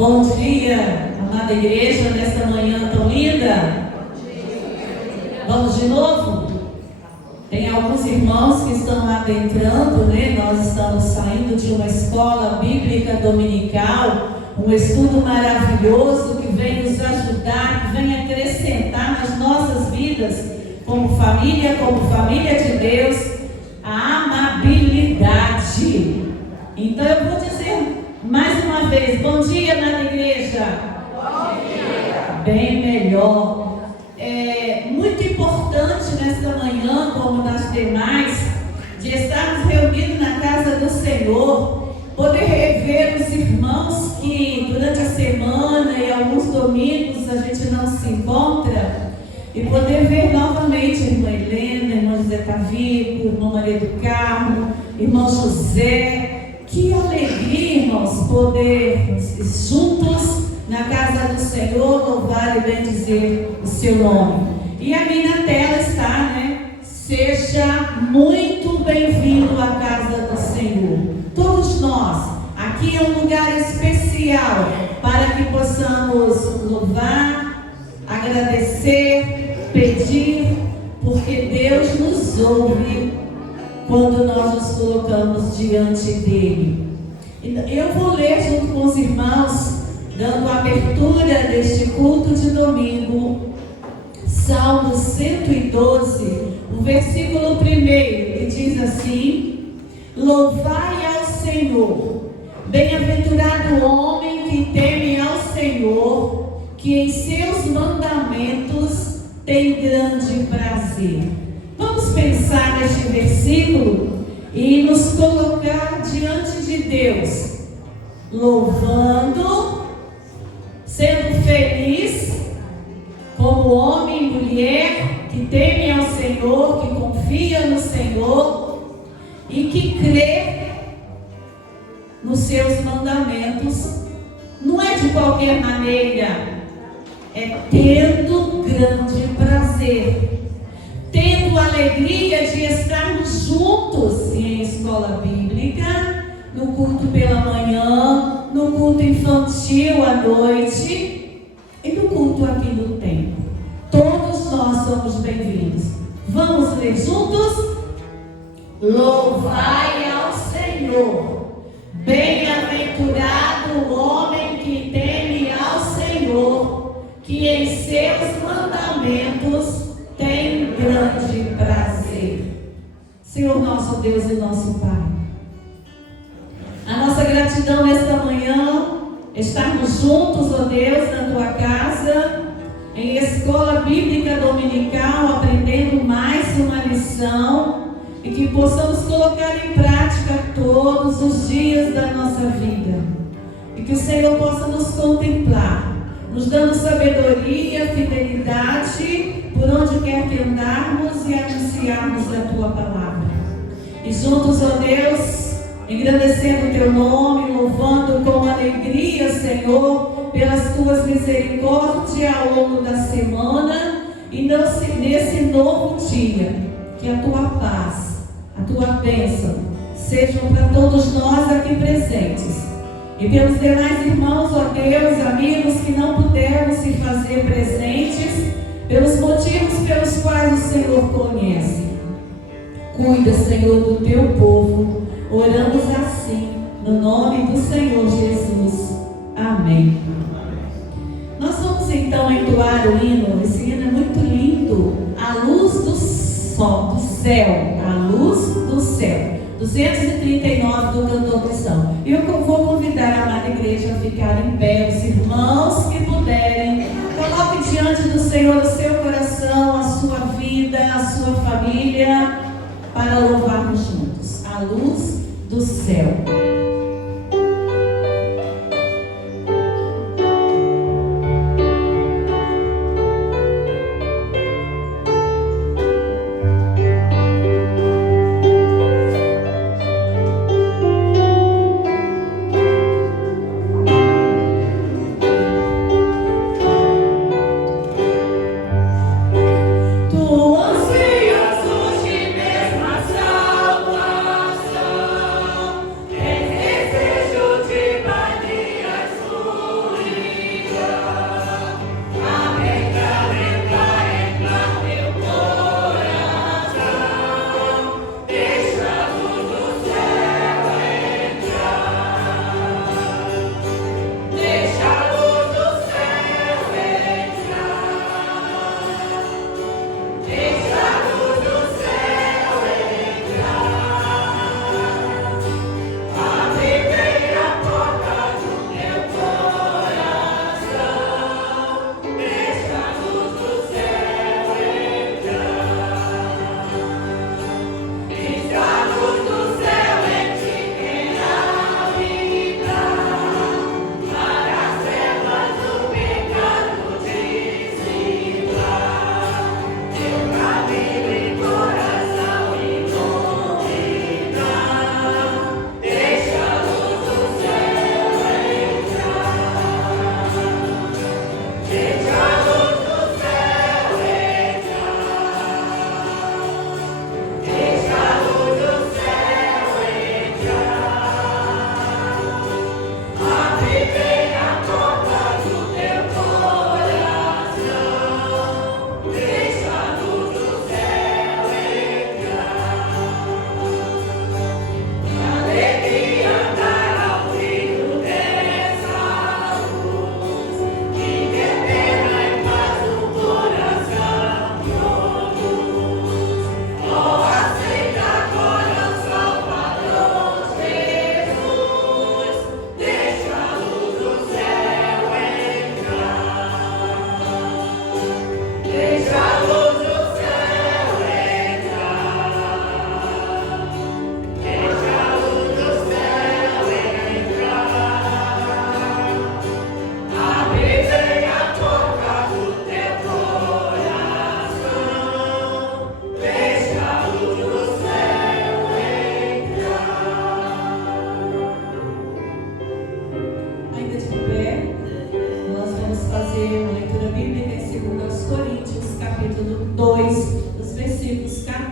Bom dia, amada igreja, nesta manhã tão linda. Vamos de novo? Tem alguns irmãos que estão adentrando, né? Nós estamos saindo de uma escola bíblica dominical, um estudo maravilhoso que vem nos ajudar, que vem acrescentar nas nossas vidas, como família de Deus, a amabilidade. Então eu vou dizer mais uma vez, bom dia, amada igreja. Bom dia. Bem melhor. É muito importante nesta manhã, como nas demais, de estarmos reunidos na casa do Senhor, poder rever os irmãos que durante a semana e alguns domingos a gente não se encontra, e poder ver novamente a irmã Helena, irmão José Tavico, irmão Maria do Carmo, irmão José. Que alegria, irmãos, poder juntos na casa do Senhor louvar e bendizer o seu nome. E ali na tela está, né? Seja muito bem-vindo à casa do Senhor. Todos nós, aqui é um lugar especial para que possamos louvar, agradecer, pedir, porque Deus nos ouve quando nós nos colocamos diante dele. Eu vou ler junto com os irmãos, dando a abertura deste culto de domingo, Salmo 112, o versículo 1, que diz assim: Louvai ao Senhor, bem-aventurado o homem que teme ao Senhor, que em seus mandamentos tem grande prazer. Vamos pensar neste versículo e nos colocar diante de Deus, louvando, sendo feliz, como homem e mulher que teme ao Senhor, que confia no Senhor e que crê nos seus mandamentos. Não é de qualquer maneira, é tendo grande prazer, tendo a alegria de estarmos juntos em escola bíblica, no culto pela manhã, no culto infantil à noite e no culto aqui no templo. Todos nós somos bem-vindos. Vamos ler juntos? Louvai ao Senhor, bem-aventurado o homem que teme ao Senhor, que em seus mandamentos tem grande prazer. Senhor nosso Deus e nosso Pai, a nossa gratidão nesta manhã, estarmos juntos, ó Deus, na Tua casa, em escola bíblica dominical, aprendendo mais uma lição, e que possamos colocar em prática todos os dias da nossa vida, e que o Senhor possa nos contemplar, nos dando sabedoria, fidelidade, por onde quer que andarmos e anunciarmos a Tua palavra. E juntos, ó Deus, engrandecendo o Teu nome, louvando com alegria, Senhor, pelas Tuas misericórdias ao longo da semana, e nesse novo dia, que a Tua paz, a Tua bênção, sejam para todos nós aqui presentes. E pelos demais irmãos, ó Deus, amigos que não puderam se fazer presentes, pelos motivos pelos quais o Senhor conhece. Cuida, Senhor, do Teu povo. Oramos assim, no nome do Senhor Jesus. Amém. Nós vamos então entoar o hino. Esse hino é muito lindo. A luz do sol, do céu. A luz do céu. 239 do cantor cristão. E eu vou convidar a amada igreja a ficar em pé. Os irmãos que puderem, coloque diante do Senhor o seu coração, a sua vida, a sua família, para louvarmos juntos. A luz do céu. Ansioso de mesma salvação,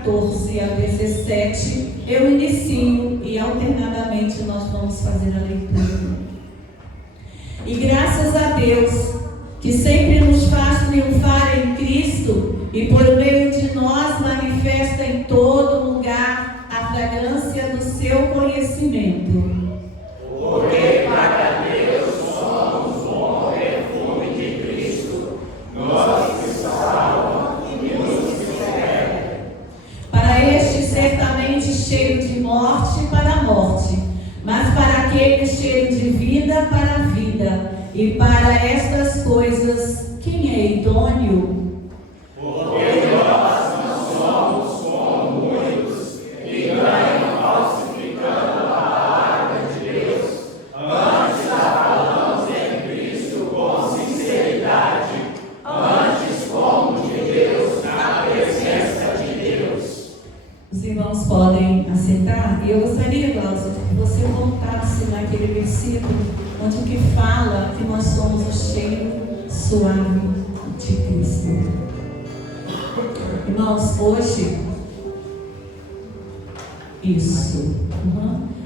14 a 17, eu inicio e alternadamente nós vamos fazer a leitura. E graças a Deus, que sempre nos faz triunfar em Cristo e por meio de nós manifesta em todo lugar a fragrância do seu conhecimento. Porque para Deus somos bom perfume de Cristo, nós que salvam e nos recebem. Para este certamente cheio de morte para a morte, mas para aquele cheio de vida para a vida, e para estas coisas, quem é idôneo? Porque nós não somos como muitos que ganham falsificando a palavra de Deus. Antes a falamos em Cristo com sinceridade, antes como de Deus, na presença de Deus. Os irmãos podem assentar? E eu gostaria, Glaucia, que você voltasse naquele versículo onde que fala que nós somos o cheiro suave de Cristo. Irmãos, hoje,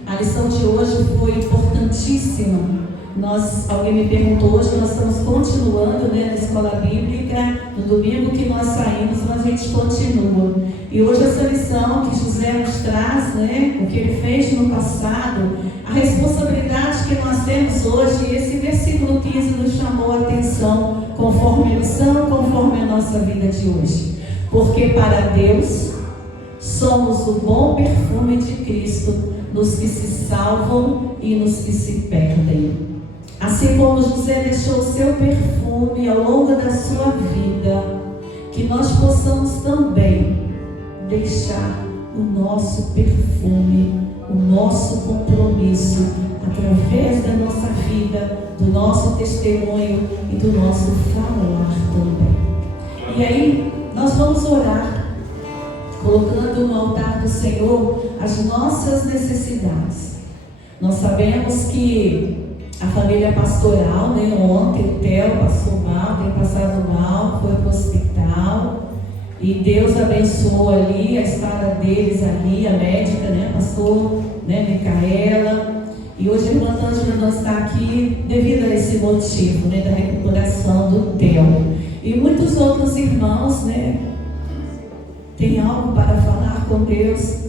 a lição de hoje foi importantíssima. Alguém me perguntou hoje, nós estamos continuando, na escola bíblica, no domingo que nós saímos, mas a gente continua. E hoje essa lição que José nos traz, o que ele fez no passado, a responsabilidade que nós temos hoje, e esse versículo 15 nos chamou a atenção, conforme a lição, conforme a nossa vida de hoje. Porque para Deus somos o bom perfume de Cristo nos que se salvam e nos que se perdem. Assim como José deixou o seu perfume ao longo da sua vida, que nós possamos também deixar o nosso perfume, o nosso compromisso, através da nossa vida, do nosso testemunho e do nosso falar também. E aí, nós vamos orar, colocando no altar do Senhor as nossas necessidades. Nós sabemos que a família pastoral, ontem o Theo passou mal, tem passado mal, foi para o hospital, e Deus abençoou ali a estada deles ali, a médica, pastor, Micaela, e hoje a irmã Tângela não está aqui devido a esse motivo, da recuperação do Theo. E muitos outros irmãos, têm algo para falar com Deus.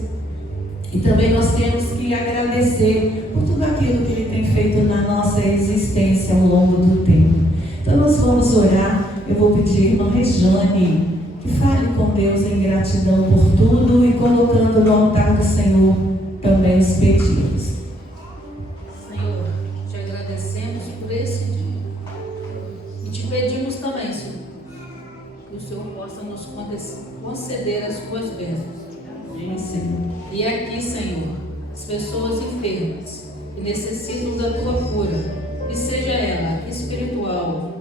E também nós temos que agradecer por tudo aquilo que Ele tem feito na nossa existência ao longo do tempo. Então nós vamos orar. Eu vou pedir à irmã Rejane que fale com Deus em gratidão por tudo e colocando no altar do Senhor também os pedidos. Senhor, te agradecemos por esse dia. E te pedimos também, Senhor, que o Senhor possa nos conceder as tuas bênçãos. Amém, Senhor. E aqui, Senhor, as pessoas enfermas que necessitam da tua cura, que seja ela espiritual,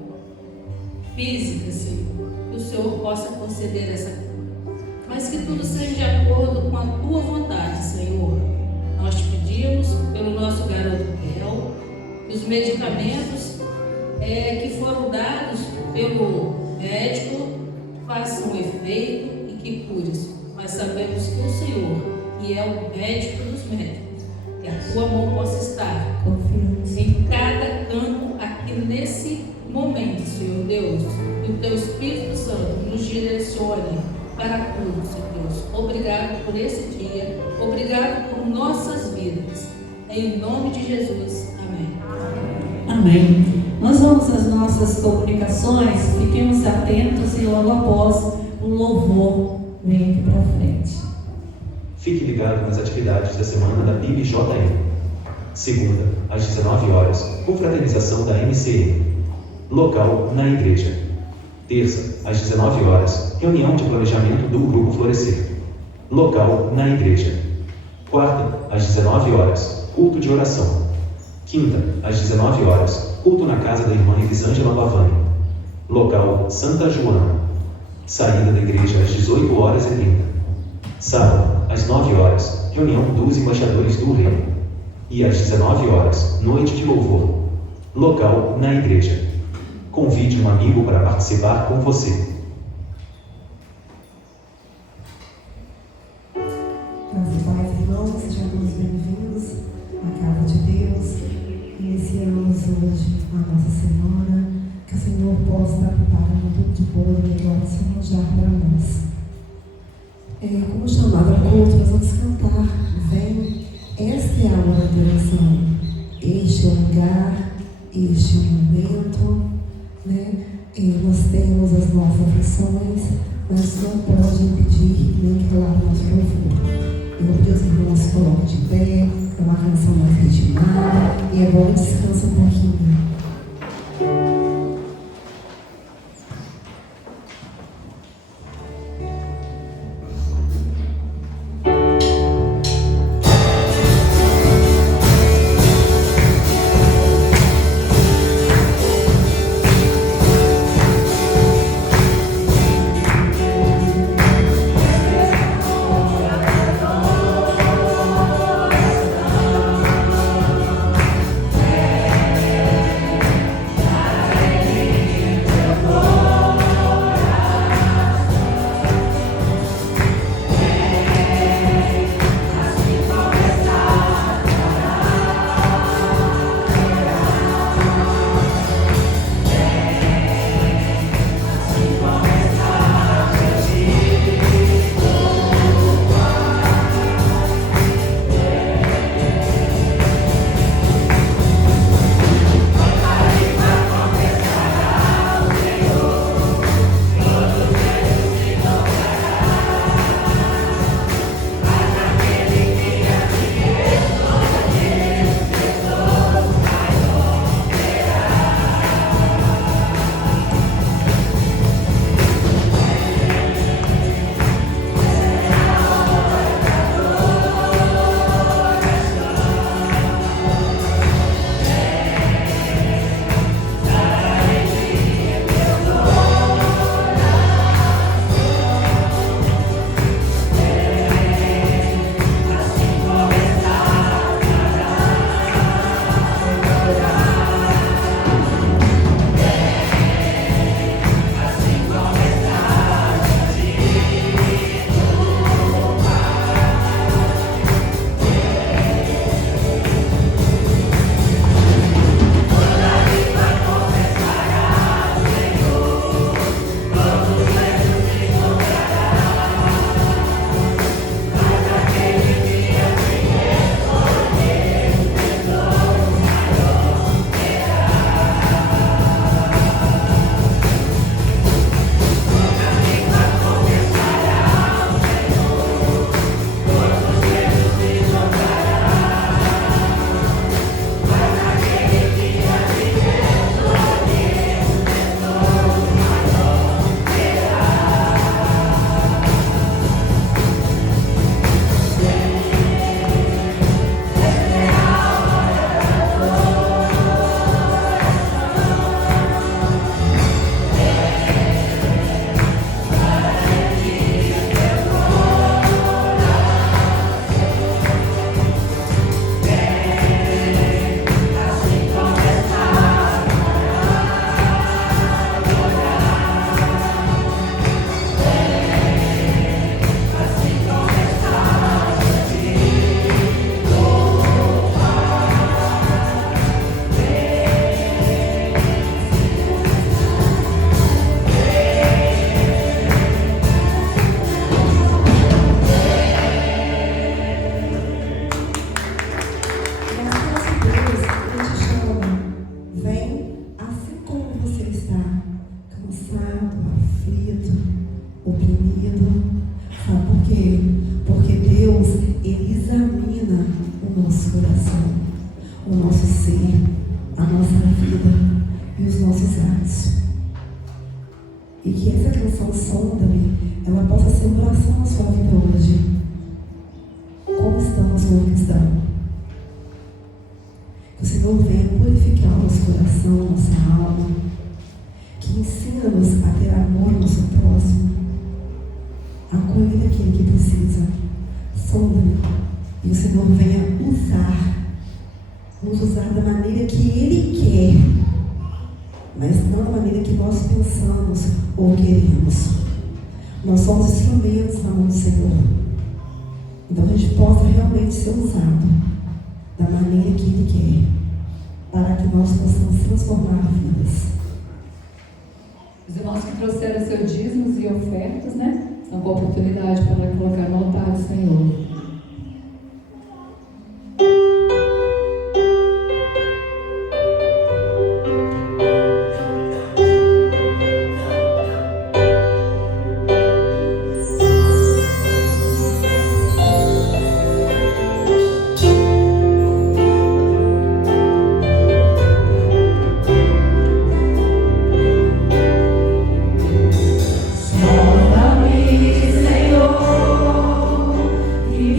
física, Senhor, que o Senhor possa conceder essa cura. Mas que tudo seja de acordo com a tua vontade, Senhor. Nós te pedimos pelo nosso garoto Theo, que os medicamentos que foram dados pelo médico façam efeito e que cure. Mas sabemos que o Senhor, que é o médico dos médicos, que a tua mão possa estar em cada canto aqui nesse momento, Senhor Deus, e o teu Espírito Santo nos direcione para tudo, Senhor Deus. Obrigado por esse dia, obrigado por nossas vidas. Em nome de Jesus, amém. Amém. Nós vamos às nossas comunicações, fiquemos atentos e logo após o louvor vem aqui para frente. Fique ligado nas atividades da semana da PIB-JM. Segunda, às 19 horas, confraternização da MCM. Local, na igreja. Terça, às 19 horas, reunião de planejamento do Grupo Florescer. Local, na igreja. Quarta, às 19 horas, culto de oração. Quinta, às 19 horas, culto na casa da irmã Elisângela Lavani. Local, Santa Joana. Saída da igreja às 18h30. Sábado, às 9 horas, reunião dos embaixadores do reino. E às 19 horas, noite de louvor. Local, na igreja. Convide um amigo para participar com você. hoje a Nossa Senhora, que o Senhor possa estar preparando tudo de bom e melhor do Senhor já para nós. Como chamada culto, nós vamos cantar, vem, esta é a hora da oração, este é o lugar, este é o momento, né? Nós temos as nossas aflições, mas não pode impedir nem calar o nosso louvor. Eu vou pedir aos irmãos que coloquem de pé, é uma canção mais ritmada, e é bom descansar um pouquinho. Nos usar da maneira que Ele quer, mas não da maneira que nós pensamos ou queremos. Nós somos instrumentos na mão do Senhor. Então a gente possa realmente ser usado da maneira que Ele quer. para que nós possamos transformar vidas. Os irmãos que trouxeram seus dízimos e ofertas, né? Estão com a oportunidade para colocar no altar do Senhor. Sonda-me, Senhor, e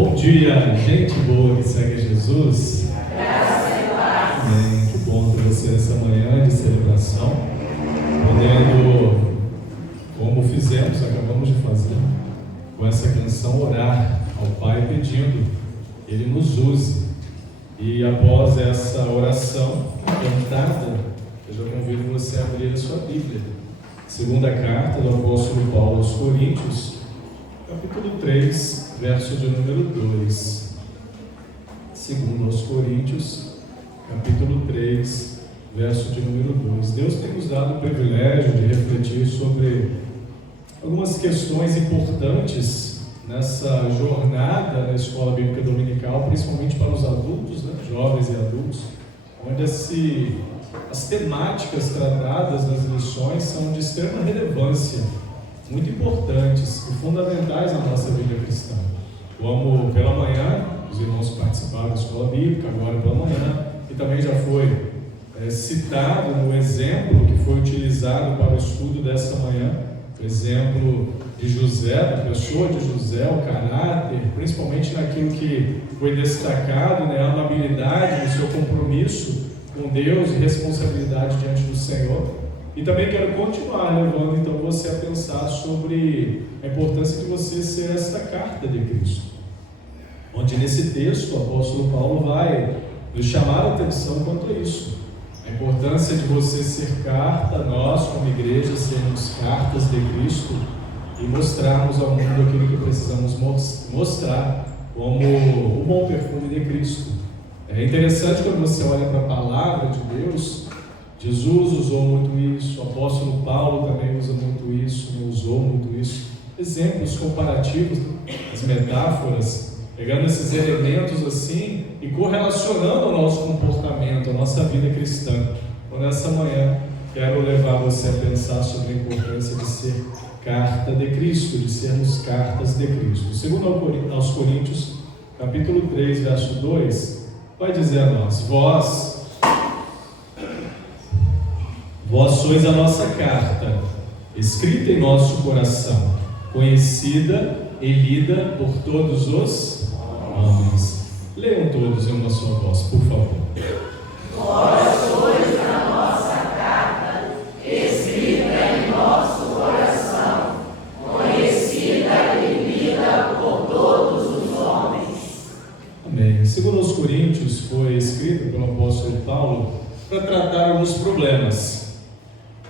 Bom dia, gente boa que segue Jesus. Amém. Que bom ter você nessa manhã de celebração, podendo, como acabamos de fazer, com essa canção, orar ao Pai pedindo que Ele nos use. E após essa oração cantada, eu já convido você a abrir a sua Bíblia. Segunda carta do apóstolo Paulo aos Coríntios, capítulo 3, verso de número 2. Segundo aos Coríntios, capítulo 3, verso de número 2. Deus tem nos dado o privilégio de refletir sobre algumas questões importantes nessa jornada na Escola Bíblica Dominical, principalmente para os adultos, né, jovens e adultos, onde as temáticas tratadas nas lições são de extrema relevância, muito importantes e fundamentais na nossa vida cristã. Como pela manhã, os irmãos participaram da Escola Bíblica, agora pela manhã, e também já foi citado no exemplo que foi utilizado para o estudo dessa manhã, o exemplo de José, da pessoa de José, o caráter, principalmente naquilo que foi destacado, né, a amabilidade no seu compromisso com Deus e responsabilidade diante do Senhor. E também quero continuar levando então você a pensar sobre a importância de você ser esta carta de Cristo, onde nesse texto o apóstolo Paulo vai nos chamar a atenção quanto a isso, a importância de você ser carta, nós como igreja sermos cartas de Cristo e mostrarmos ao mundo aquilo que precisamos mostrar como o bom perfume de Cristo. É interessante quando você olha para a palavra de Deus. Jesus usou muito isso, o apóstolo Paulo também usa muito isso, usou muito isso. Exemplos comparativos, as metáforas, pegando esses elementos assim e correlacionando o nosso comportamento, a nossa vida cristã. Então, nessa manhã, quero levar você a pensar sobre a importância de ser carta de Cristo, de sermos cartas de Cristo. Segundo aos Coríntios, capítulo 3, verso 2, vai dizer a nós: Vós sois a nossa carta, escrita em nosso coração, conhecida e lida por todos os homens. Leiam todos em uma só voz, por favor. Vós sois a nossa carta, escrita em nosso coração, conhecida e lida por todos os homens. Amém. Segundo aos Coríntios, foi escrito pelo apóstolo Paulo para tratar alguns problemas.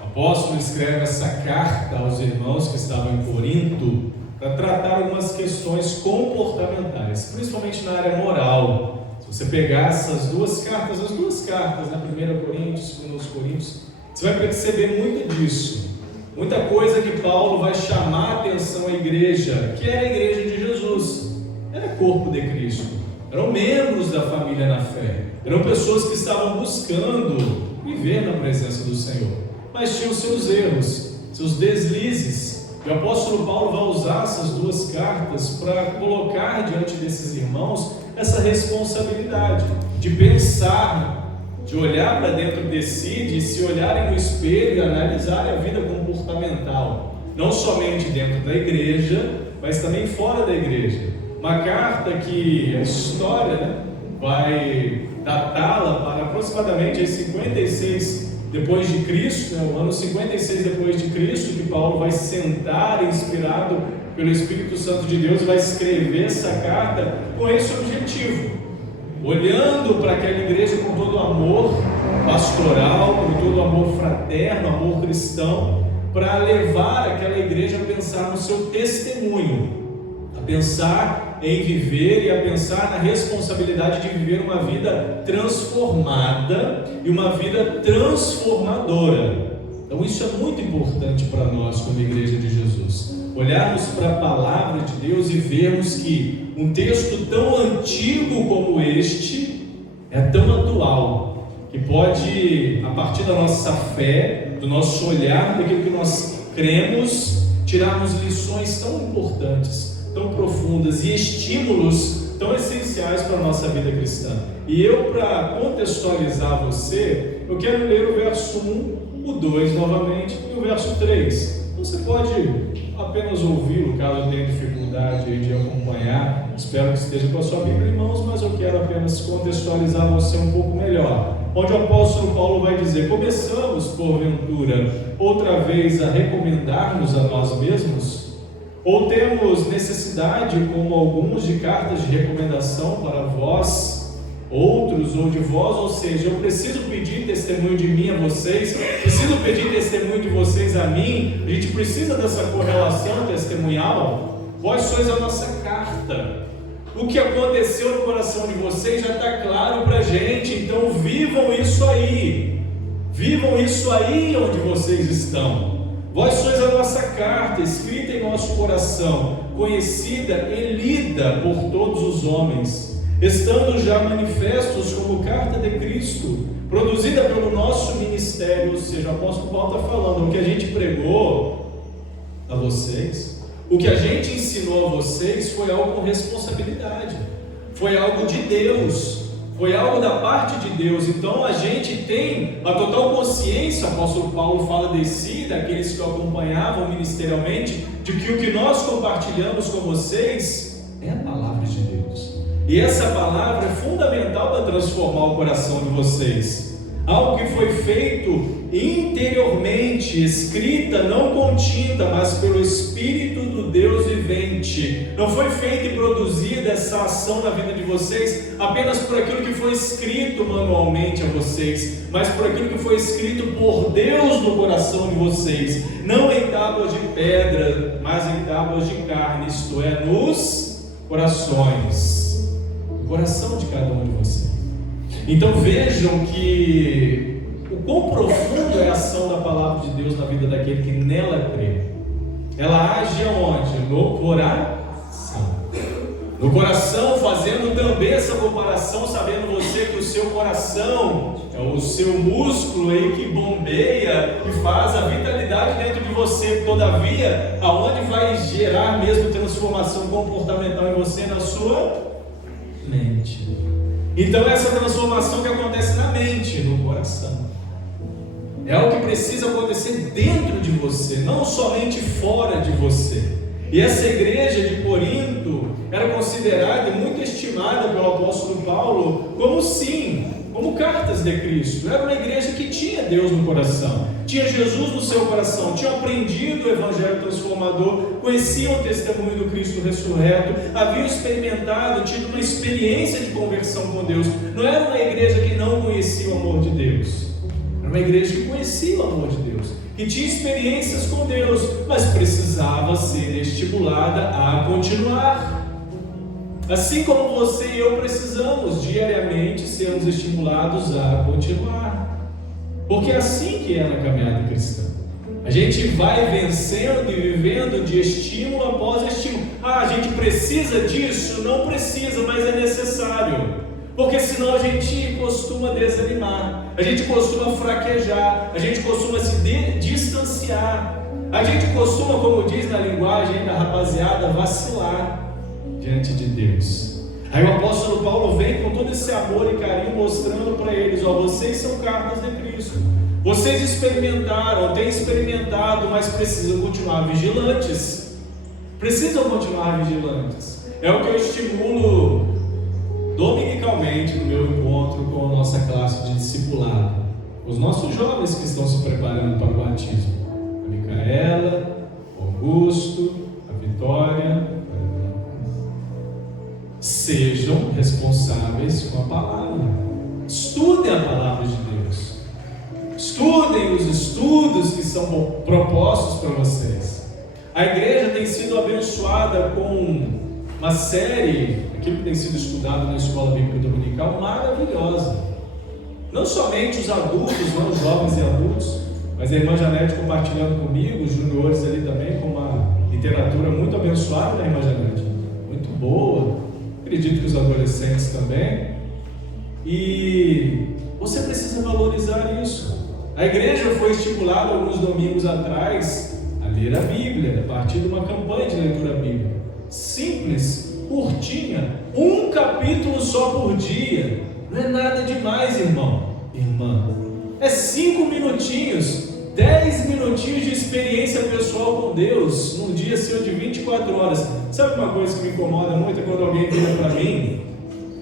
O apóstolo escreve essa carta aos irmãos que estavam em Corinto para tratar algumas questões comportamentais, principalmente na área moral. Se você pegar essas duas cartas, né, 1 Coríntios, 2 Coríntios, você vai perceber muito disso. Muita coisa que Paulo vai chamar a atenção à igreja, que era a igreja de Jesus, era corpo de Cristo, eram membros da família na fé, eram pessoas que estavam buscando viver na presença do Senhor, mas tinham seus erros, seus deslizes. E o apóstolo Paulo vai usar essas duas cartas para colocar diante desses irmãos essa responsabilidade de pensar, de olhar para dentro de si, de se olharem no espelho e analisarem a vida comportamental, não somente dentro da igreja, mas também fora da igreja. Uma carta que a história, né, vai datá-la para aproximadamente 56 depois de Cristo, né, o ano 56 depois de Cristo, que Paulo vai sentar, inspirado pelo Espírito Santo de Deus, vai escrever essa carta com esse objetivo, olhando para aquela igreja com todo o amor pastoral, com todo o amor fraterno, amor cristão, para levar aquela igreja a pensar no seu testemunho, a pensar em viver e a pensar na responsabilidade de viver uma vida transformada e uma vida transformadora. Então isso é muito importante para nós como igreja de Jesus, olharmos para a palavra de Deus e vermos que um texto tão antigo como este é tão atual, que pode, a partir da nossa fé, do nosso olhar, daquilo que nós cremos, tirarmos lições tão importantes, tão profundas e estímulos tão essenciais para a nossa vida cristã. E eu, para contextualizar você, eu quero ler o verso 1, o 2 novamente e o verso 3. Então você pode apenas ouvi-lo, caso tenha dificuldade de acompanhar. Espero que esteja com a sua Bíblia em mãos, mas eu quero apenas contextualizar você um pouco melhor. Onde o apóstolo Paulo vai dizer: começamos, porventura, outra vez a recomendar-nos a nós mesmos? Ou temos necessidade, como alguns, de cartas de recomendação para vós, outros, ou de vós? Ou seja, eu preciso pedir testemunho de mim a vocês, preciso pedir testemunho de vocês a mim. A gente precisa dessa correlação testemunhal. Vós sois a nossa carta. O que aconteceu no coração de vocês já está claro para a gente, então vivam isso aí onde vocês estão. Vós sois a nossa carta, escrita em nosso coração, conhecida e lida por todos os homens, estando já manifestos como carta de Cristo, produzida pelo nosso ministério. Ou seja, o apóstolo Paulo está falando: o que a gente pregou a vocês, o que a gente ensinou a vocês foi algo com responsabilidade, foi algo de Deus, foi algo da parte de Deus. Então a gente tem a total consciência, o apóstolo Paulo fala de si, daqueles que o acompanhavam ministerialmente, de que o que nós compartilhamos com vocês é a palavra de Deus. E essa palavra é fundamental para transformar o coração de vocês. Algo que foi feito interiormente, escrita, não com tinta, mas pelo Espírito do Deus vivente. Não foi feita e produzida essa ação na vida de vocês apenas por aquilo que foi escrito manualmente a vocês, mas por aquilo que foi escrito por Deus no coração de vocês, não em tábuas de pedra, mas em tábuas de carne, isto é, nos corações, no coração de cada um de vocês. Então vejam que o quão profundo é a ação da palavra de Deus na vida daquele que nela crê. Ela age aonde? No coração. No coração, fazendo também essa comparação, sabendo você que o seu coração é o seu músculo aí que bombeia e faz a vitalidade dentro de você. Todavia, aonde vai gerar mesmo transformação comportamental em você? Na sua mente. Então essa transformação que acontece na mente, no coração, é algo que precisa acontecer dentro de você, não somente fora de você. E essa igreja de Corinto era considerada e muito estimada pelo apóstolo Paulo como cartas de Cristo. Era uma igreja que tinha Deus no coração, tinha Jesus no seu coração, tinha aprendido o evangelho transformador, conheciam o testemunho do Cristo ressurreto, haviam experimentado, tido uma experiência de conversão com Deus. Não era uma igreja que não conhecia o amor de Deus, era uma igreja que conhecia o amor de Deus, que tinha experiências com Deus, mas precisava ser estimulada a continuar. Assim como você e eu precisamos diariamente sermos estimulados a continuar, porque é assim que é na caminhada cristã. A gente vai vencendo e vivendo de estímulo após estímulo. A gente precisa disso? Não precisa, mas é necessário, porque senão a gente costuma desanimar, a gente costuma fraquejar, a gente costuma se distanciar, a gente costuma, como diz na linguagem da rapaziada, vacilar diante de Deus. Aí o apóstolo Paulo vem com todo esse amor e carinho, mostrando para eles: vocês são cartas de Cristo, vocês experimentaram, têm experimentado, mas precisam continuar vigilantes, é o que eu estimulo dominicalmente no meu encontro com a nossa classe de discipulado, os nossos jovens que estão se preparando para o batismo, a Micaela, o Augusto, a Vitória. Sejam responsáveis com a palavra, estudem a palavra de Deus, estudem os estudos que são propostos para vocês. A igreja tem sido abençoada com uma série, aquilo que tem sido estudado na escola bíblica dominical, maravilhosa. Não somente os adultos, não os jovens e adultos, mas a irmã Janete compartilhando comigo, os juniores ali também, com uma literatura muito abençoada, né, irmã Janete? Muito boa. Acredito que os adolescentes também. E você precisa valorizar isso. A igreja foi estimulada alguns domingos atrás a ler a Bíblia, a partir de uma campanha de leitura bíblica simples, curtinha, um capítulo só por dia. Não é nada demais, irmão, irmã. É 5 minutinhos, 10 minutinhos de experiência pessoal com Deus, num dia seu de 24 horas. Sabe uma coisa que me incomoda muito? É quando alguém vira para mim,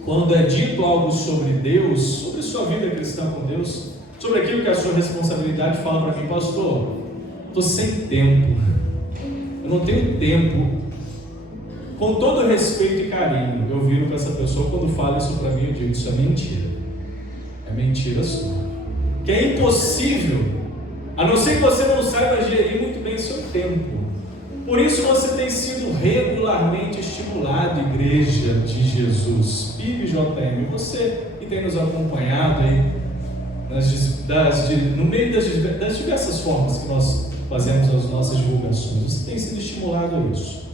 quando é dito algo sobre Deus, sobre sua vida cristã com Deus, sobre aquilo que é a sua responsabilidade, fala para mim: pastor, estou sem tempo, eu não tenho tempo. Com todo respeito e carinho, eu viro para essa pessoa, quando fala isso para mim, eu digo: isso é mentira. É mentira sua. Que é impossível, a não ser que você não saiba gerir muito bem seu tempo. Por isso você tem sido regularmente estimulado, Igreja de Jesus, PIB-JM, você que tem nos acompanhado aí no meio das diversas formas que nós fazemos as nossas divulgações, você tem sido estimulado a isso.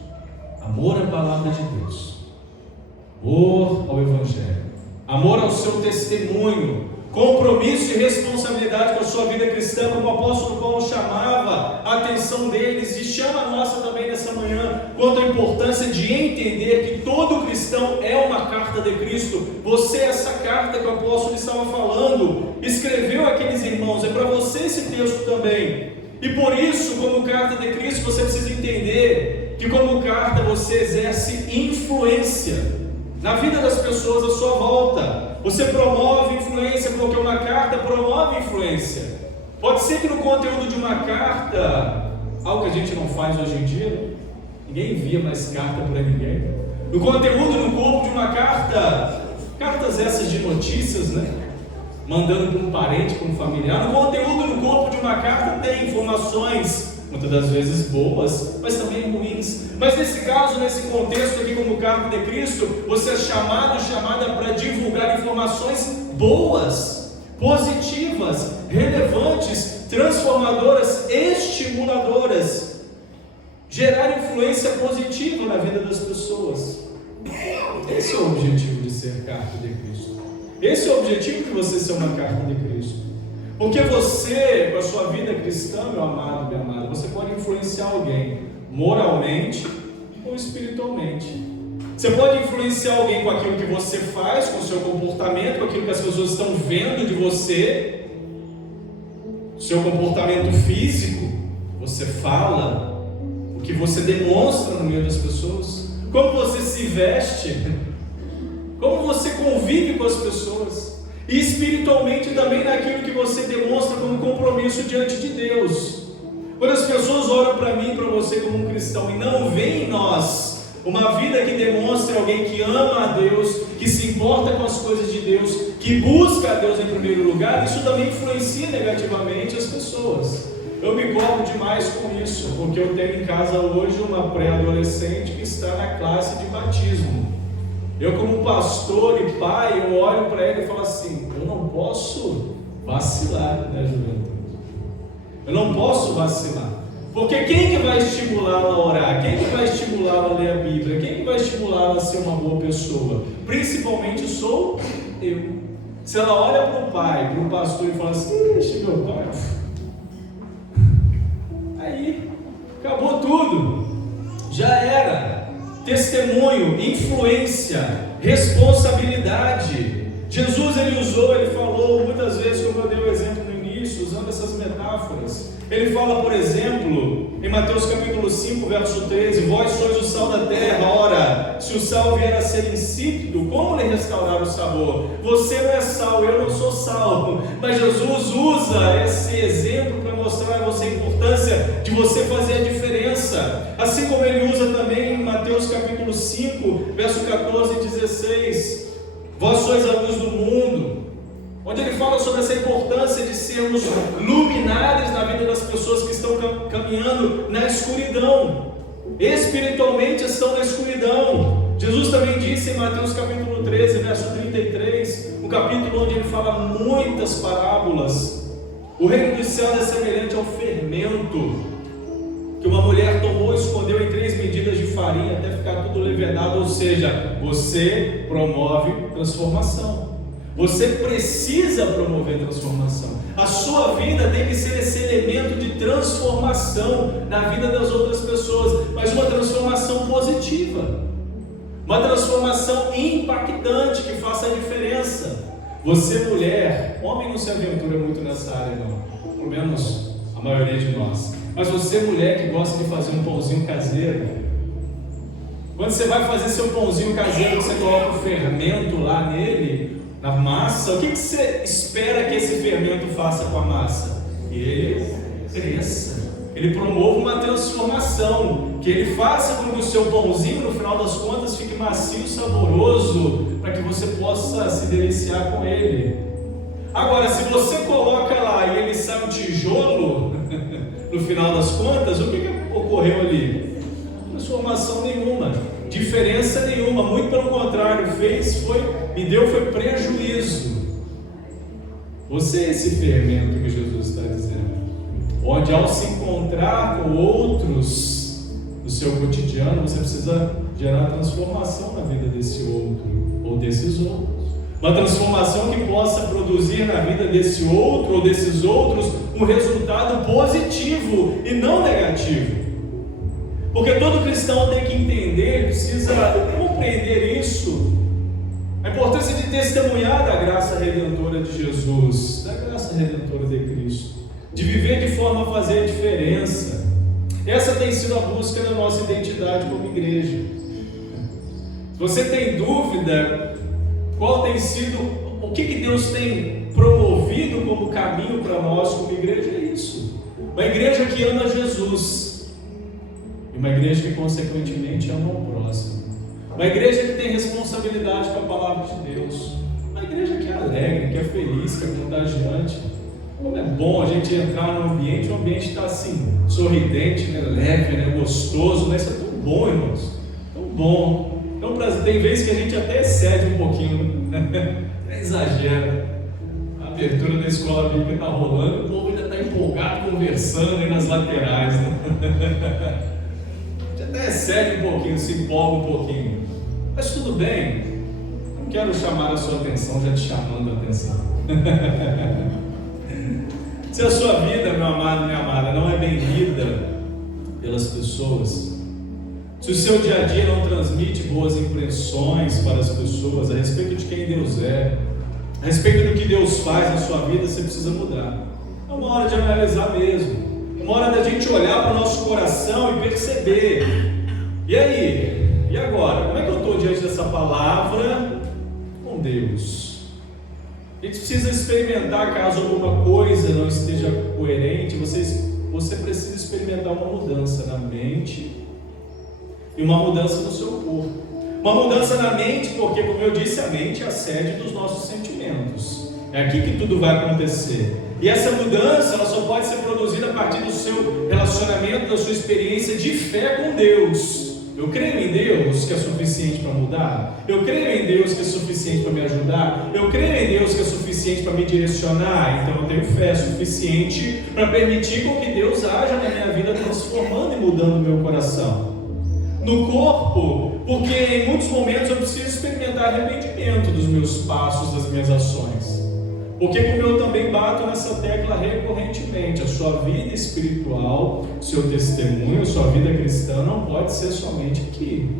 Amor à palavra de Deus, amor ao Evangelho, amor ao seu testemunho, compromisso e responsabilidade com a sua vida cristã, como o apóstolo Paulo chamava a atenção deles e chama a nossa também nessa manhã, quanto à importância de entender que todo cristão é uma carta de Cristo. Você é essa carta que o apóstolo estava falando, escreveu aqueles irmãos, é para você esse texto também. E por isso, como carta de Cristo, você precisa entender que como carta você exerce influência na vida das pessoas à sua volta. Você promove influência, porque uma carta promove influência. Pode ser que no conteúdo de uma carta, algo que a gente não faz hoje em dia, ninguém envia mais carta para ninguém. No conteúdo, no corpo de uma carta, cartas essas de notícias, né? Mandando para um parente, para um familiar. No conteúdo, no corpo de uma carta, tem informações, muitas das vezes boas, mas também ruins. Mas nesse caso, nesse contexto aqui, como carta de Cristo, você é chamada para divulgar informações boas, positivas, relevantes, transformadoras, estimuladoras, gerar influência positiva na vida das pessoas. Esse é o objetivo de ser carta de Cristo. Esse é o objetivo de você ser uma carta de Cristo. Porque você, com a sua vida cristã, meu amado, minha amada, você pode influenciar alguém moralmente ou espiritualmente. Você pode influenciar alguém com aquilo que você faz, com o seu comportamento, com aquilo que as pessoas estão vendo de você, seu comportamento físico, você fala, o que você demonstra no meio das pessoas, como você se veste, como você convive com as pessoas, e espiritualmente também naquilo que você demonstra como compromisso diante de Deus. Quando as pessoas olham para mim e para você como um cristão e não veem em nós uma vida que demonstra alguém que ama a Deus, que se importa com as coisas de Deus, que busca a Deus em primeiro lugar, isso também influencia negativamente as pessoas. Eu me cobro demais com isso, porque eu tenho em casa hoje uma pré-adolescente que está na classe de batismo. Eu, como pastor e pai, eu olho para ele e falo assim: eu não posso vacilar, né, juventude? Eu não posso vacilar. Porque quem que vai estimulá-la a orar? Quem que vai estimulá-la a ler a Bíblia? Quem que vai estimulá-la a ser uma boa pessoa? Principalmente sou eu. Se ela olha para o pai, para o pastor e fala assim: ixi, meu pai, aí acabou tudo, já era. Testemunho, influência, responsabilidade. Jesus, ele usou, ele falou muitas vezes, como eu dei o exemplo no início, usando essas metáforas. Ele fala, por exemplo, em Mateus capítulo 5, verso 13: vós sois o sal da terra. Ora, se o sal vier a ser insípido, como lhe restaurar o sabor? Você não é sal, eu não sou sal. Mas Jesus usa esse exemplo para mostrar a você a importância de você fazer a diferença. Assim como ele usa também em Mateus capítulo 5, verso 14 e 16: vós sois a luz do mundo. Onde ele fala sobre essa importância de sermos luminares na vida das pessoas que estão caminhando na escuridão, espiritualmente estão na escuridão. Jesus também disse em Mateus capítulo 13, verso 33, um capítulo onde ele fala muitas parábolas: o reino dos céus é semelhante ao fermento que uma mulher tomou e escondeu em 3 medidas de farinha até ficar tudo levedado. Ou seja, você promove transformação. Você precisa promover transformação. A sua vida tem que ser esse elemento de transformação na vida das outras pessoas, mas uma transformação positiva, uma transformação impactante que faça a diferença. Você, mulher, homem não se aventura muito nessa área não, pelo menos a a maioria de nós. Mas você, mulher que gosta de fazer um pãozinho caseiro, quando você vai fazer seu pãozinho caseiro, você coloca o fermento lá nele, na massa, o que você espera que esse fermento faça com a massa? Que ele cresça, ele promova uma transformação, que ele faça com que o seu pãozinho, no final das contas, fique macio, saboroso, para que você possa se deliciar com ele. Agora, se você coloca lá e ele sai um tijolo, no final das contas, o que ocorreu ali? Transformação nenhuma, diferença nenhuma, muito pelo contrário, me deu prejuízo. Você é esse fermento que Jesus está dizendo, onde ao se encontrar com outros no seu cotidiano, você precisa gerar transformação na vida desse outro ou desses outros. Uma transformação que possa produzir na vida desse outro ou desses outros um resultado positivo e não negativo. Porque todo cristão tem que entender, precisa compreender isso, a importância de testemunhar da graça redentora de Jesus, da graça redentora de Cristo, de viver de forma a fazer a diferença. Essa tem sido a busca da nossa identidade como igreja. Se você tem dúvida, qual tem sido, o que Deus tem promovido como caminho para nós como igreja, é isso. Uma igreja que ama Jesus e uma igreja que consequentemente ama o próximo. Uma igreja que tem responsabilidade com a palavra de Deus. Uma igreja que é alegre, que é feliz, que é contagiante. Como é bom a gente entrar no ambiente, o ambiente está assim, sorridente, né? Leve, né? Gostoso, né? Isso é tão bom, irmãos. Tão bom. Então, tem vezes que a gente até excede um pouquinho, exagera. A abertura da escola bíblica está rolando, o povo ainda está empolgado, conversando aí nas laterais, né? A gente até excede um pouquinho, se empolga um pouquinho. Mas tudo bem, não quero chamar a sua atenção, já te chamando a atenção. Se a sua vida, meu amado, minha amada, não é bem lida pelas pessoas, se o seu dia a dia não transmite boas impressões para as pessoas a respeito de quem Deus é, a respeito do que Deus faz na sua vida, você precisa mudar. É uma hora de analisar mesmo, é uma hora da gente olhar para o nosso coração e perceber, e aí? E agora? Como é que eu estou diante dessa palavra com Deus? A gente precisa experimentar, caso alguma coisa não esteja coerente, você precisa experimentar uma mudança na mente e uma mudança no seu corpo. Uma mudança na mente, porque, como eu disse, a mente é a sede dos nossos sentimentos. É aqui que tudo vai acontecer. E essa mudança ela só pode ser produzida a partir do seu relacionamento, da sua experiência de fé com Deus. Eu creio em Deus que é suficiente para mudar. Eu creio em Deus que é suficiente para me ajudar. Eu creio em Deus que é suficiente para me direcionar. Então eu tenho fé suficiente para permitir com que Deus haja na minha vida, transformando e mudando o meu coração. No corpo, porque em muitos momentos eu preciso experimentar arrependimento dos meus passos, das minhas ações. Porque como eu também bato nessa tecla recorrentemente, a sua vida espiritual, seu testemunho, sua vida cristã não pode ser somente aqui.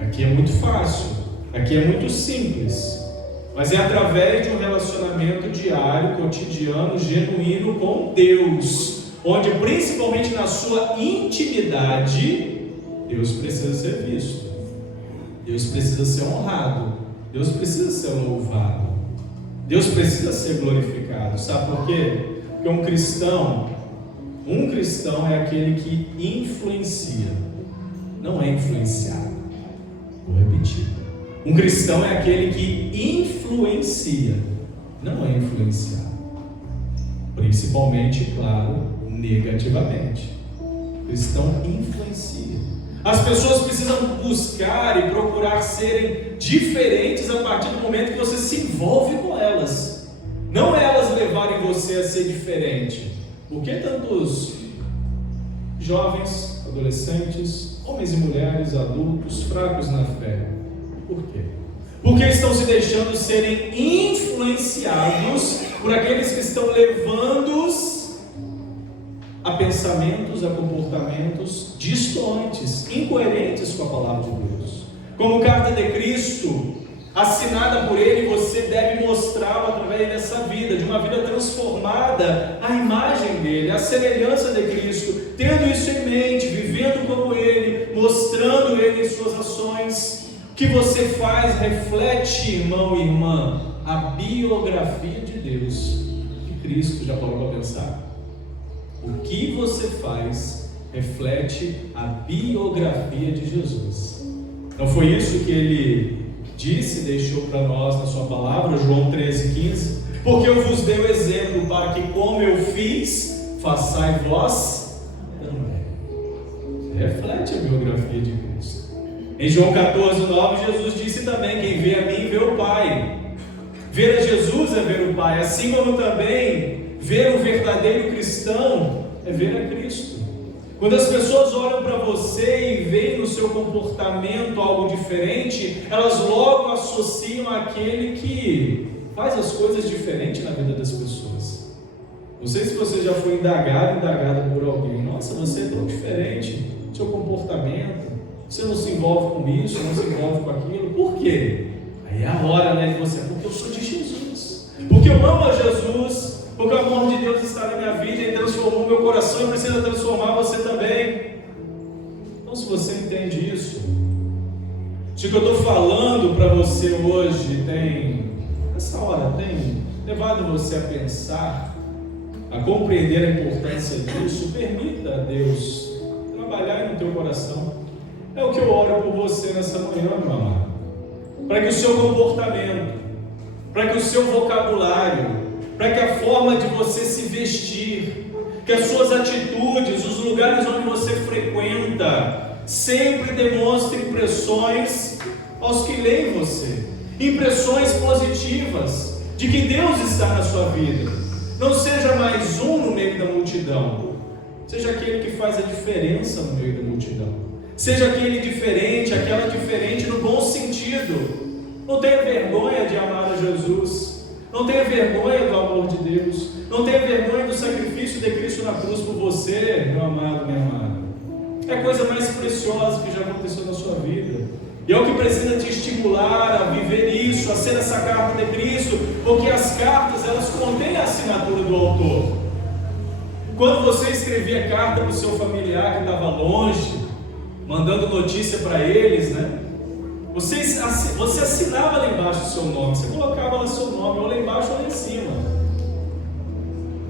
Aqui é muito fácil, aqui é muito simples, mas é através de um relacionamento diário, cotidiano, genuíno com Deus, onde principalmente na sua intimidade, Deus precisa ser visto, Deus precisa ser honrado, Deus precisa ser louvado, Deus precisa ser glorificado. Sabe por quê? Porque um cristão é aquele que influencia, não é influenciado. Vou repetir. Um cristão é aquele que influencia, não é influenciado. Principalmente, claro, negativamente. O cristão influencia. As pessoas precisam buscar e procurar serem diferentes a partir do momento que você se envolve com elas. Não elas levarem você a ser diferente. Por que tantos jovens, adolescentes, homens e mulheres, adultos, fracos na fé? Por quê? Porque estão se deixando serem influenciados por aqueles que estão levando-os a pensamentos, a comportamentos distantes, incoerentes com a palavra de Deus. Como carta de Cristo, assinada por Ele, você deve mostrá-la através dessa vida, de uma vida transformada à imagem dEle, à semelhança de Cristo, tendo isso em mente, vivendo como Ele, mostrando Ele em suas ações. O que você faz reflete, irmão e irmã, a biografia de Deus, que Cristo já parou para pensar. O que você faz reflete a biografia de Jesus. Não foi isso que Ele disse, deixou para nós na sua palavra, João 13,15, porque eu vos dei o exemplo para que como eu fiz, façai vós também. Reflete a biografia de Cristo. Em João 14,9, Jesus disse também, quem vê a mim, vê o Pai. Ver a Jesus é ver o Pai, assim como também ver o verdadeiro cristão é ver a Cristo. Quando as pessoas olham para você e veem no seu comportamento algo diferente, elas logo associam àquele que faz as coisas diferentes na vida das pessoas. Não sei se você já foi indagada por alguém. Nossa, você é tão diferente, seu comportamento, você não se envolve com isso, não se envolve com aquilo. Por quê? Aí é a hora, né, de você, porque eu sou de Jesus, porque eu amo a Jesus, porque o amor de Deus está na minha vida e transformou o meu coração e precisa transformar você também. Então, se você entende isso, se o que eu estou falando para você hoje nessa hora, tem levado você a pensar, a compreender a importância disso, permita a Deus trabalhar no teu coração. É o que eu oro por você nessa manhã, meu amado. Para que o seu comportamento, para que o seu vocabulário, para que a forma de você se vestir, que as suas atitudes, os lugares onde você frequenta, sempre demonstrem impressões aos que leem você, impressões positivas de que Deus está na sua vida. Não seja mais um no meio da multidão, seja aquele que faz a diferença no meio da multidão, seja aquele diferente, aquela diferente no bom sentido. Não tenha vergonha de amar a Jesus. Não tenha vergonha do amor de Deus. Não tenha vergonha do sacrifício de Cristo na cruz por você, meu amado, minha amada. É a coisa mais preciosa que já aconteceu na sua vida. E é o que precisa te estimular a viver isso, a ser essa carta de Cristo, porque as cartas, elas contêm a assinatura do autor. Quando você escrevia carta para o seu familiar que estava longe, mandando notícia para eles, né? Você assinava lá embaixo o seu nome, você colocava lá seu nome, ou lá embaixo ou lá em cima,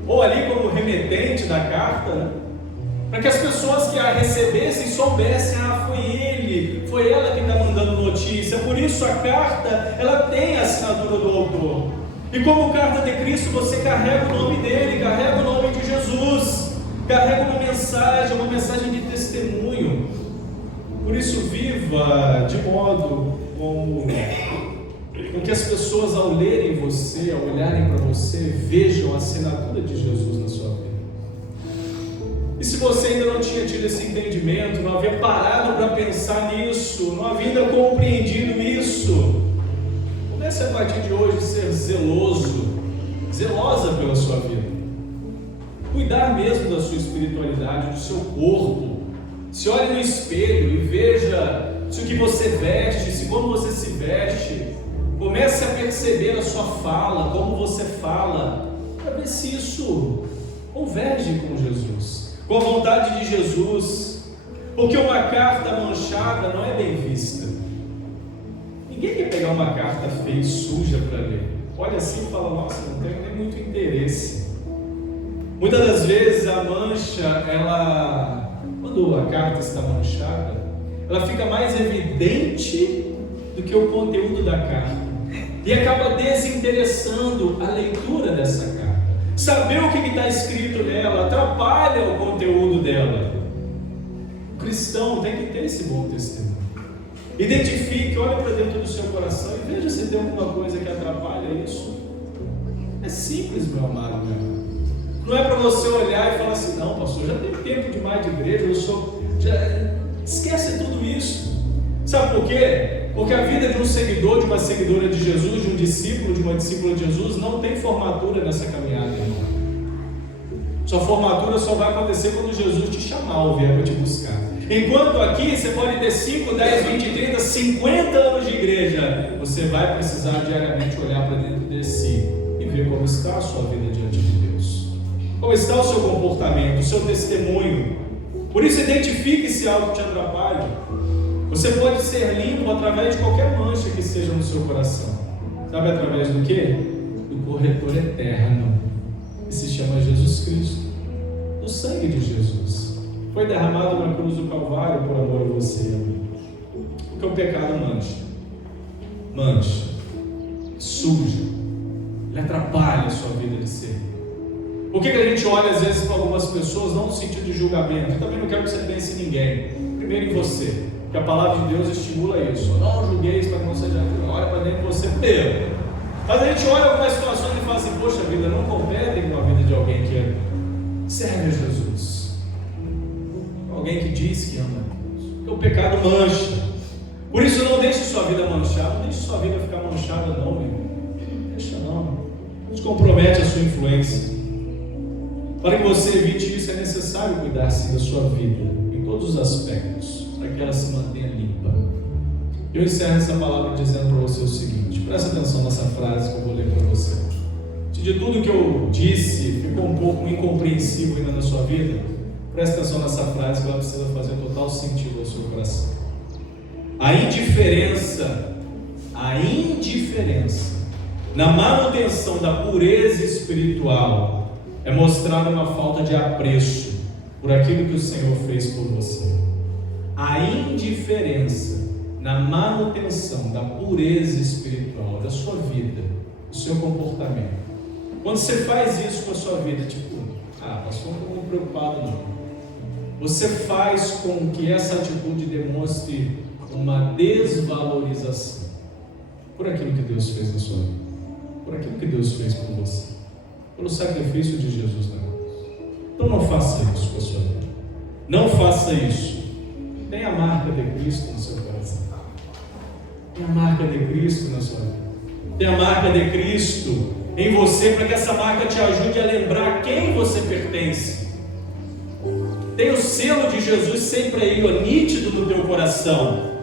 ou ali como remetente da carta, né? Para que as pessoas que a recebessem soubessem, foi ela que está mandando notícia. Por isso a carta, ela tem a assinatura do autor. E como carta de Cristo, você carrega o nome dele, carrega o nome de Jesus, carrega uma mensagem de testemunho. Por isso, viva de modo com que as pessoas, ao lerem você, ao olharem para você, vejam a assinatura de Jesus na sua vida. E se você ainda não tinha tido esse entendimento, não havia parado para pensar nisso, não havia ainda compreendido isso, comece a partir de hoje a ser zelosa pela sua vida. Cuidar mesmo da sua espiritualidade, do seu corpo. Se olhe no espelho e veja se o que você veste, se como você se veste. Comece a perceber a sua fala, como você fala, para ver se isso converge com Jesus, com a vontade de Jesus. Porque uma carta manchada não é bem vista. Ninguém quer pegar uma carta feia e suja para ler. Olha assim e fala, nossa, não tenho nem muito interesse. Muitas das vezes a mancha, quando a carta está manchada, ela fica mais evidente do que o conteúdo da carta e acaba desinteressando a leitura dessa carta. Saber o que está escrito nela atrapalha o conteúdo dela. O cristão tem que ter esse bom testemunho. Identifique, olhe para dentro do seu coração e veja se tem alguma coisa que atrapalha isso. É simples, meu amado, meu amado. Não é para você olhar e falar assim, não, pastor, já tem tempo demais de igreja, esquece tudo isso. Sabe por quê? Porque a vida de um seguidor, de uma seguidora de Jesus, de um discípulo, de uma discípula de Jesus, não tem formatura nessa caminhada, irmão. Sua formatura só vai acontecer quando Jesus te chamar ou vier para te buscar. Enquanto aqui você pode ter 5, 10, 20, 30, 50 anos de igreja, você vai precisar diariamente olhar para dentro de si e ver como está a sua vida diante de Deus. Como está o seu comportamento, o seu testemunho. Por isso, identifique se algo te atrapalha. Você pode ser limpo através de qualquer mancha que seja no seu coração. Sabe através do quê? Do corretor eterno, que se chama Jesus Cristo. Do sangue de Jesus. Foi derramado na cruz do Calvário por amor a você, amigo. Porque o pecado mancha, suja, ele atrapalha a sua vida de ser. Por que a gente olha às vezes para algumas pessoas, não no sentido de julgamento? Eu também não quero que você pense em ninguém. Primeiro em você, porque a palavra de Deus estimula isso. Não julgueis para que não seja julgado. Olha para dentro de você primeiro. Mas a gente olha algumas situações e fala assim: poxa vida, não competem com a vida de alguém que serve a Jesus, alguém que diz que ama a Deus. Porque o pecado mancha. Por isso, não deixe sua vida manchada. Não deixe sua vida ficar manchada, não, meu irmão. Deixa não. Isso compromete a sua influência. Para que você evite isso, é necessário cuidar sim da sua vida, em todos os aspectos, para que ela se mantenha limpa. Eu encerro essa palavra dizendo para você o seguinte: presta atenção nessa frase que eu vou ler para você. Se de tudo que eu disse ficou um pouco incompreensível ainda na sua vida, presta atenção nessa frase que ela precisa fazer total sentido ao seu coração. A indiferença na manutenção da pureza espiritual é mostrar uma falta de apreço por aquilo que o Senhor fez por você. A indiferença na manutenção da pureza espiritual da sua vida, do seu comportamento. Quando você faz isso com a sua vida, tipo, pastor, não estou muito preocupado não. Você faz com que essa atitude demonstre uma desvalorização por aquilo que Deus fez na sua vida, por aquilo que Deus fez por você, pelo sacrifício de Jesus na cruz. Então não faça isso com a sua vida. Não faça isso. Tem a marca de Cristo no seu coração. Tem a marca de Cristo na sua vida. Tem a marca de Cristo em você, para que essa marca te ajude a lembrar a quem você pertence. Tem o selo de Jesus sempre aí, nítido no teu coração.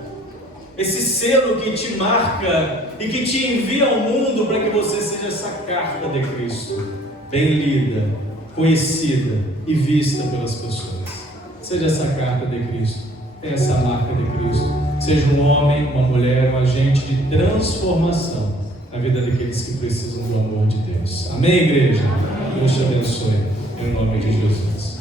Esse selo que te marca e que te envia ao mundo para que você seja essa carta de Cristo, bem lida, conhecida e vista pelas pessoas. Seja essa carta de Cristo, tenha essa marca de Cristo. Seja um homem, uma mulher, um agente de transformação na vida daqueles que precisam do amor de Deus. Amém, igreja? Deus te abençoe, em nome de Jesus.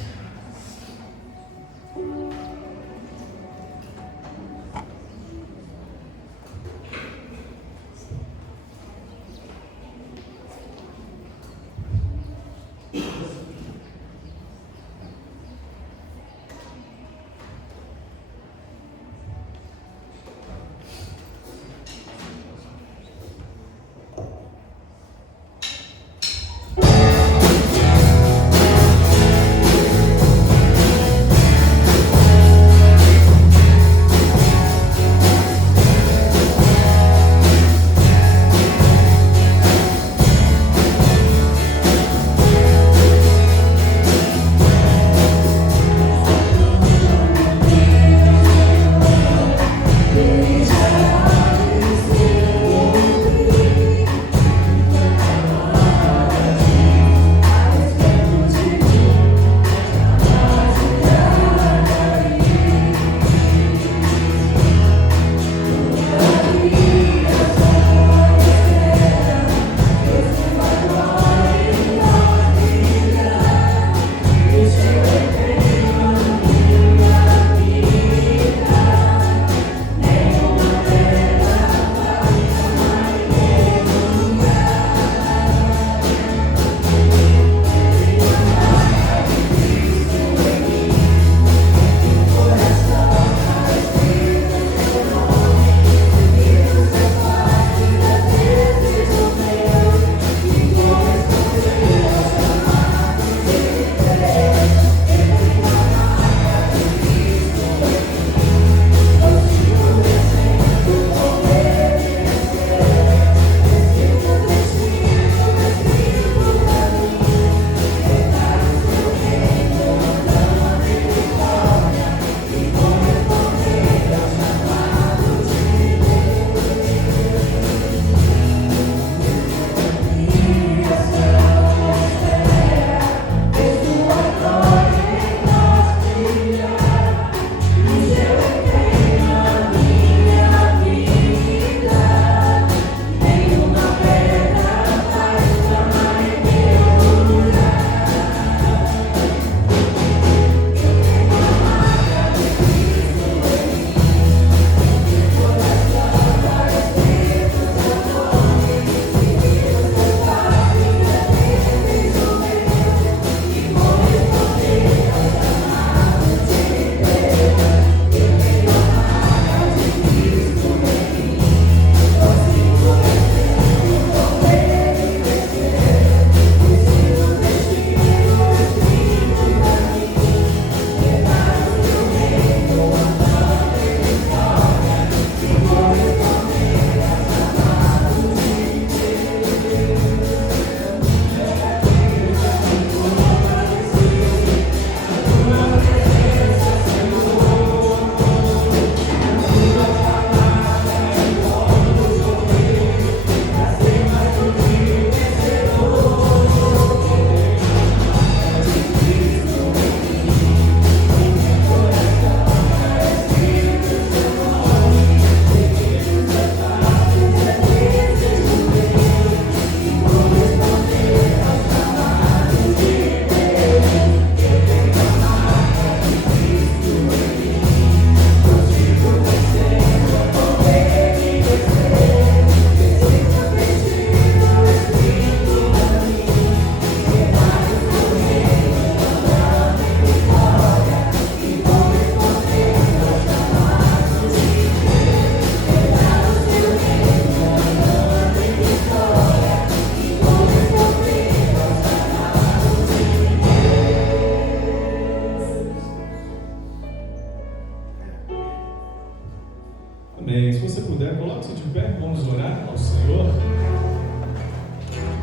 Amém. Se você puder, coloque-se de pé, vamos orar ao Senhor.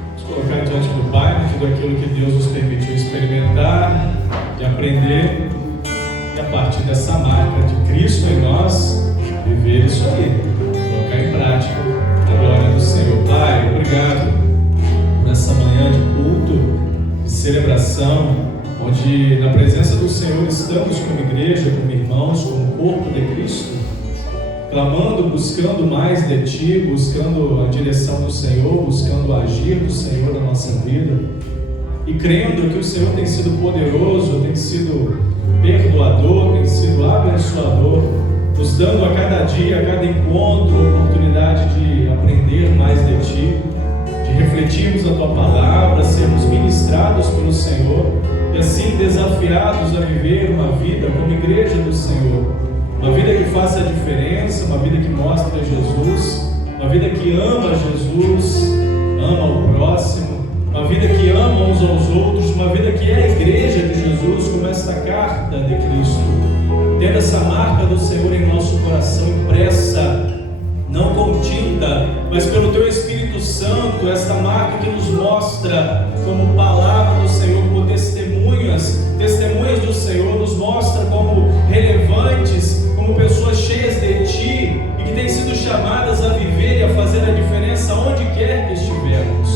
Vamos colocar diante do Pai tudo aquilo que Deus nos permitiu experimentar, de aprender, e a partir dessa marca de Cristo em nós, viver isso aí, colocar em prática a glória do Senhor. Pai, obrigado por essa manhã de culto, de celebração, onde na presença do Senhor estamos como igreja, como irmãos, como corpo de Cristo, clamando, buscando mais de Ti, buscando a direção do Senhor, buscando o agir do Senhor na nossa vida, e crendo que o Senhor tem sido poderoso, tem sido perdoador, tem sido abençoador, nos dando a cada dia, a cada encontro, a oportunidade de aprender mais de Ti, de refletirmos a Tua palavra, sermos ministrados pelo Senhor e assim desafiados a viver uma vida como igreja do Senhor. Uma vida que faça a diferença, uma vida que mostre a Jesus, uma vida que ama Jesus, ama o próximo, uma vida que ama uns aos outros, uma vida que é a igreja de Jesus, como esta carta de Cristo, tendo essa marca do Senhor em nosso coração impressa, não com tinta, mas pelo Teu Espírito Santo, esta marca que nos mostra como palavra do Senhor, como testemunhas do Senhor, nos mostra como relevantes, como pessoas cheias de Ti e que têm sido chamadas a viver e a fazer a diferença onde quer que estivermos.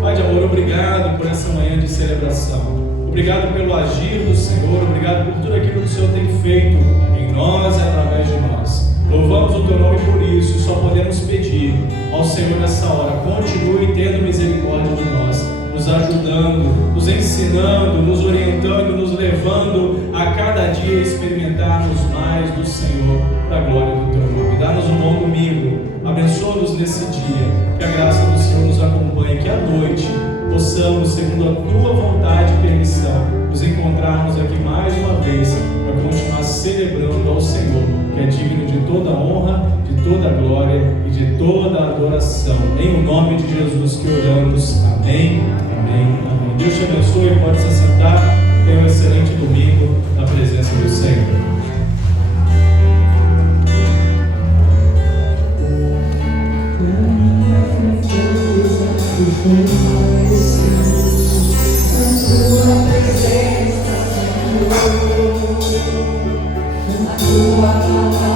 Pai de amor, obrigado por essa manhã de celebração. Obrigado pelo agir do Senhor, obrigado por tudo aquilo que o Senhor tem feito em nós e através de nós. Louvamos o Teu nome por isso e só podemos pedir ao Senhor nessa hora, continue tendo misericórdia de nós, nos ajudando, nos ensinando, nos orientando, nos levando a cada dia experimentarmos mais do Senhor, para a glória do Teu nome. Dá-nos um bom domingo, abençoa-nos nesse dia, que a graça do Senhor nos acompanhe, que à noite possamos, segundo a Tua vontade e permissão, nos encontrarmos aqui mais uma vez, para continuar celebrando ao Senhor, que é digno de toda honra, de toda glória e de toda adoração. Em o nome de Jesus que oramos. Amém, amém, amém. Deus te abençoe, pode se assentar. Tenha um excelente domingo na presença do Senhor. Tua